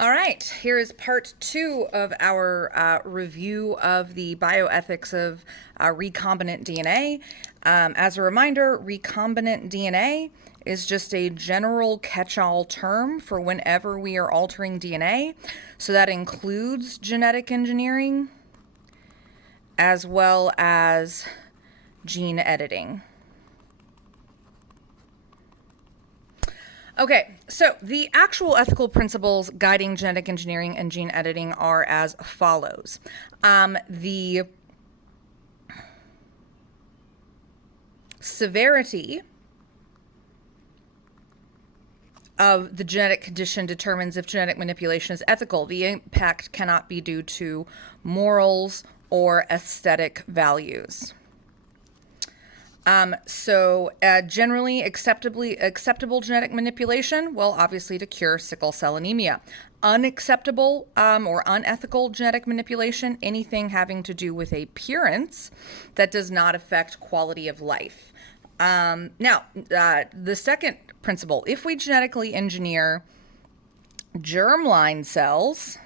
All right, here is part 2 of our review of the bioethics of recombinant DNA. As a reminder, recombinant DNA is just a general catch-all term for whenever we are altering DNA. So that includes genetic engineering as well as gene editing. Okay, so the actual ethical principles guiding genetic engineering and gene editing are as follows. The severity of the genetic condition determines if genetic manipulation is ethical. The impact cannot be due to morals or aesthetic values. Generally acceptable genetic manipulation, well, obviously to cure sickle cell anemia. Unacceptable or unethical genetic manipulation, anything having to do with appearance that does not affect quality of life. The second principle, if we genetically engineer germline cells,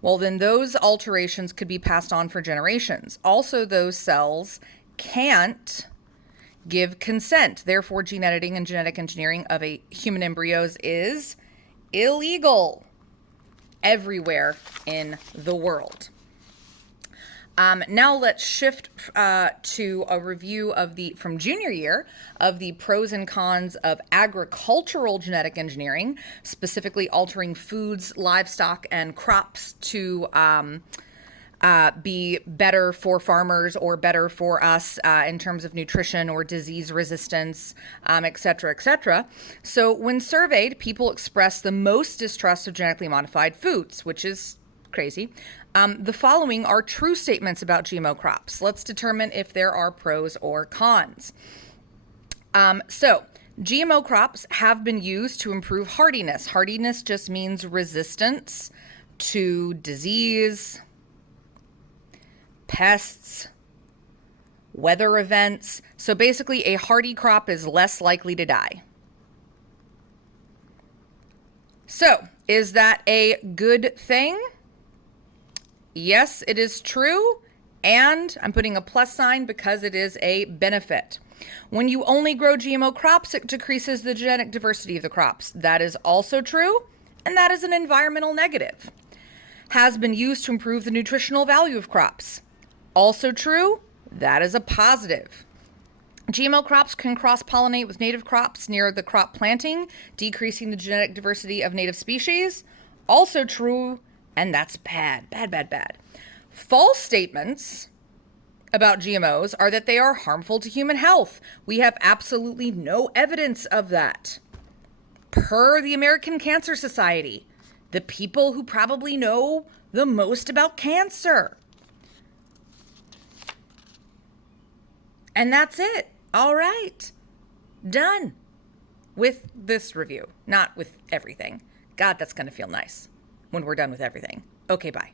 well, then those alterations could be passed on for generations. Also, those cells can't give consent. Therefore, gene editing and genetic engineering of a human embryos is illegal everywhere in the world. Now let's shift to a review of from junior year of the pros and cons of agricultural genetic engineering, specifically altering foods, livestock, and crops to be better for farmers or better for us in terms of nutrition or disease resistance, et cetera, et cetera. So when surveyed, people express the most distrust of genetically modified foods, which is crazy. The following are true statements about GMO crops. Let's determine if there are pros or cons. GMO crops have been used to improve hardiness. Hardiness just means resistance to disease, pests, weather events. So basically, a hardy crop is less likely to die. So, is that a good thing? Yes, it is true, and I'm putting a plus sign because it is a benefit. When you only grow GMO crops, it decreases the genetic diversity of the crops. That is also true, and that is an environmental negative. Has been used to improve the nutritional value of crops. Also true, that is a positive. GMO crops can cross-pollinate with native crops near the crop planting, decreasing the genetic diversity of native species. Also true, and that's bad, bad, bad, bad. False statements about GMOs are that they are harmful to human health. We have absolutely no evidence of that. Per the American Cancer Society, the people who probably know the most about cancer. And that's it. All right. Done with this review. Not with everything. God, that's going to feel nice when we're done with everything. Okay, bye.